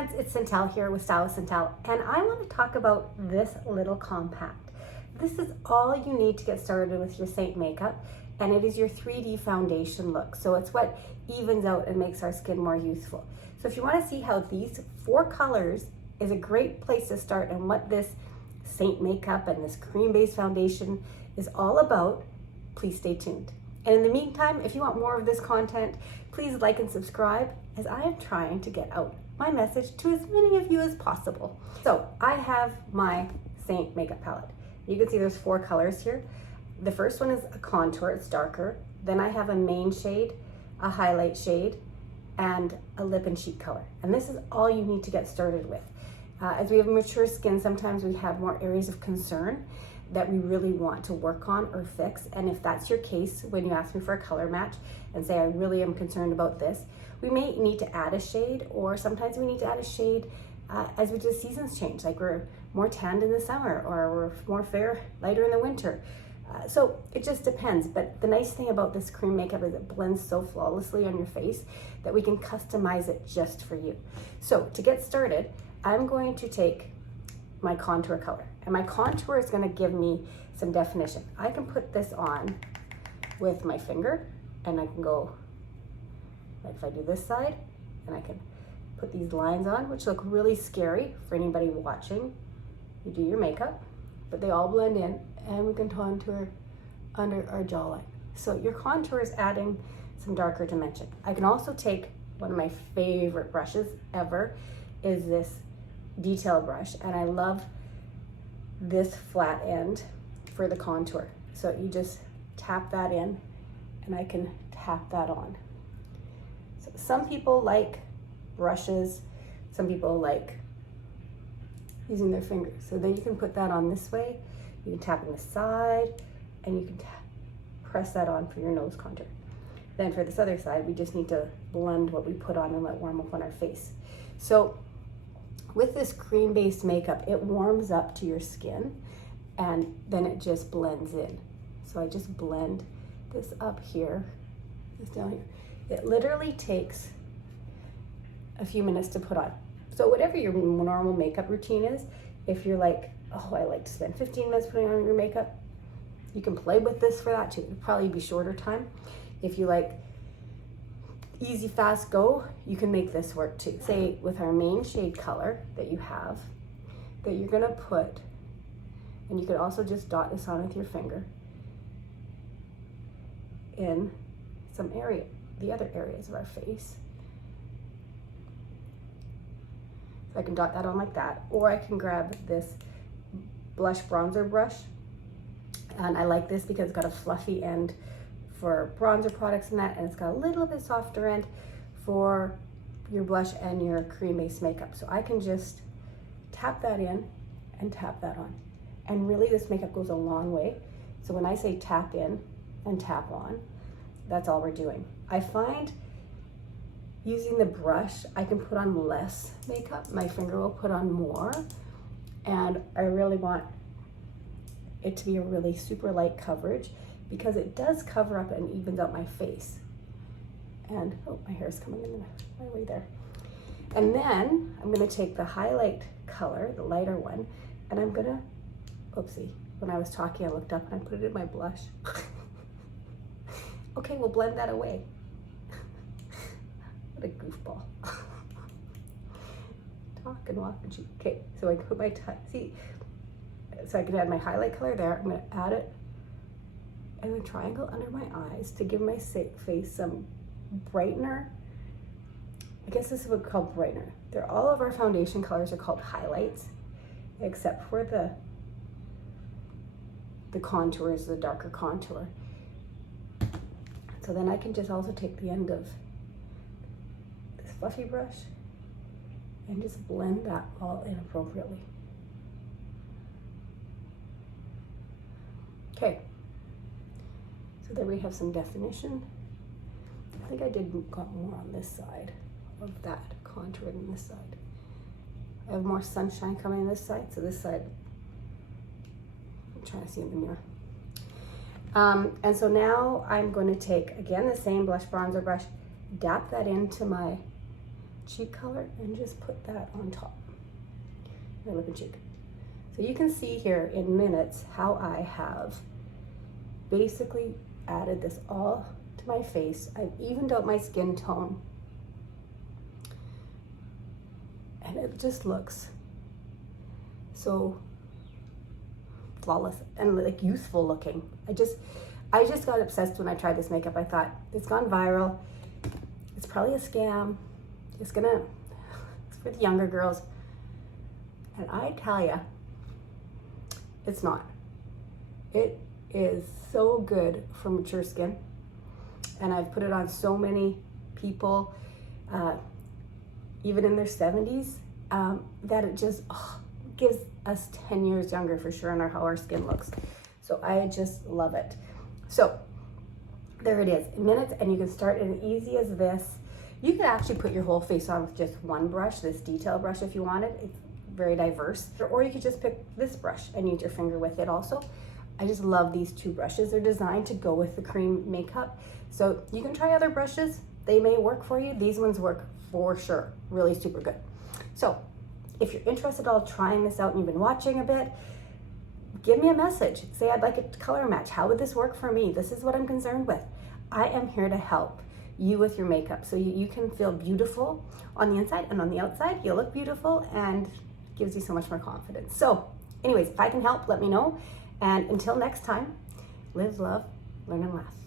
friends, it's Centel here with Stylist Centel, and I want to talk about this little compact. This is all you need to get started with your Saint makeup, and it is your 3D foundation look. So it's what evens out and makes our skin more youthful. So if you want to see how these 4 colors is a great place to start and what this Saint makeup and this cream-based foundation is all about, please stay tuned. And in the meantime, if you want more of this content, please like and subscribe, as I am trying to get out my message to as many of you as possible. So I have my Saint makeup palette. You can see there's 4 colors here. The first one is a contour, it's darker. Then I have a main shade, a highlight shade, and a lip and cheek color. And this is all you need to get started with. As we have mature skin, sometimes we have more areas of concern that we really want to work on or fix. And if that's your case, when you ask me for a color match and say, I really am concerned about this, we may need to add a shade, or sometimes we need to add a shade as the seasons change, like we're more tanned in the summer or we're more fair, lighter in the winter. So it just depends. But the nice thing about this cream makeup is it blends so flawlessly on your face that we can customize it just for you. So to get started, I'm going to take my contour color, and my contour is going to give me some definition. I can put this on with my finger, and I can go, like if I do this side, and I can put these lines on, which look really scary for anybody watching. You do your makeup, but they all blend in, and we can contour under our jawline. So your contour is adding some darker dimension. I can also take one of my favorite brushes ever, is this detail brush, and I love this flat end for the contour. So you just tap that in, and I can tap that on. So some people like brushes, some people like using their fingers. So then you can put that on this way, you can tap on the side, and you can press that on for your nose contour. Then for this other side, we just need to blend what we put on and let warm up on our face. So with this cream-based makeup, it warms up to your skin, and then it just blends in. So I just blend this up here, this down here. It literally takes a few minutes to put on. So whatever your normal makeup routine is, if you're like, oh, I like to spend 15 minutes putting on your makeup, you can play with this for that too. It'll probably be shorter time. If you like easy, fast go, you can make this work too. Say with our main shade color that you have, that you're gonna put, and you could also just dot this on with your finger in some area, the other areas of our face. So I can dot that on like that, or I can grab this blush bronzer brush, and I like this because it's got a fluffy end for bronzer products and that, and it's got a little bit softer end for your blush and your cream-based makeup. So I can just tap that in and tap that on. And really this makeup goes a long way. So when I say tap in and tap on, that's all we're doing. I find using the brush, I can put on less makeup. My finger will put on more. And I really want it to be a really super light coverage, because it does cover up and evens out my face. And, oh, my hair is coming in my way there. And then I'm gonna take the highlight color, the lighter one, and I'm gonna, oopsie, when I was talking, I looked up and I put it in my blush. Okay, we'll blend that away. What a goofball. Talk and walk and cheat. Okay, so I can put my, see, so I can add my highlight color there. I'm gonna add it and a triangle under my eyes to give my face some brightener. I guess this is what we call brightener. All of our foundation colors are called highlights, except for the contours, the darker contour. So then I can just also take the end of this fluffy brush and just blend that all in appropriately. Okay. So there we have some definition. I think I got more on this side of that contour than this side. I have more sunshine coming on this side, so this side, I'm trying to see in the mirror. And so now I'm going to take, again, the same blush bronzer brush, dap that into my cheek color and just put that on top, my lip and cheek. So you can see here in minutes how I have basically added this all to my face. I've evened out my skin tone. And it just looks so flawless and like youthful looking. I just got obsessed when I tried this makeup. I thought, it's gone viral. It's probably a scam. It's for the younger girls. And I tell ya, it's not. It is so good for mature skin. And I've put it on so many people, even in their 70s, that it just gives us 10 years younger for sure on how our skin looks. So I just love it. So there it is, in minutes, and you can start as easy as this. You could actually put your whole face on with just one brush, this detail brush if you wanted. It's very diverse. Or you could just pick this brush and use your finger with it also. I just love these two brushes. They're designed to go with the cream makeup. So you can try other brushes. They may work for you. These ones work for sure. Really super good. So if you're interested at all trying this out and you've been watching a bit, give me a message. Say, I'd like a color match. How would this work for me? This is what I'm concerned with. I am here to help you with your makeup so you can feel beautiful on the inside, and on the outside, you'll look beautiful and gives you so much more confidence. So anyways, if I can help, let me know. And until next time, live, love, learn, and laugh.